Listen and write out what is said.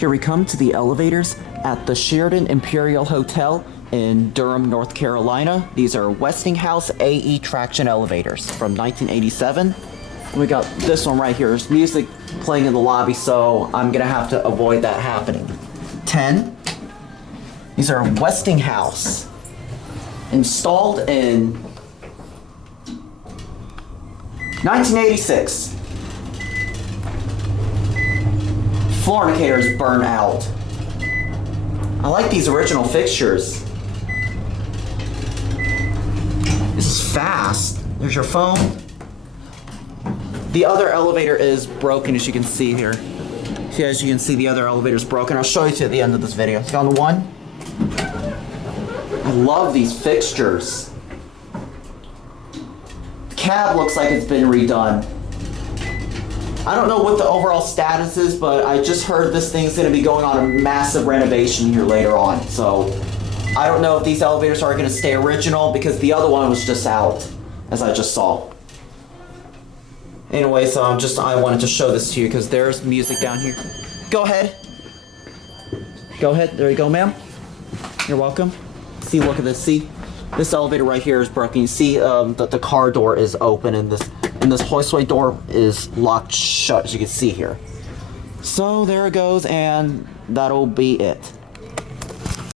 Here we come to the elevators at the Sheraton Imperial Hotel in Durham, North Carolina. These are Westinghouse AE traction elevators from 1987. We got this one right here. There's music playing in the lobby, so I'm gonna have to avoid that happening. 10. These are Westinghouse. Installed in 1986. Floor indicator is burned out. I like these original fixtures. This is fast. There's your phone. The other elevator is broken, as you can see here. See, as you can see, the other elevator is broken. I'll show you to the end of this video. See on the one? I love these fixtures. The cab looks like it's been redone. I don't know what the overall status is, but I just heard this thing's going to be going on a massive renovation here later on. So I don't know if these elevators are going to stay original because the other one was just out, as I just saw. Anyway, so I wanted to show this to you because there's music down here. Go ahead. Go ahead. There you go, ma'am. You're welcome. See, look at this. See, this elevator right here is broken. You see that the car door is open and this hoistway door is locked shut, as you can see here. So there it goes, and that'll be it.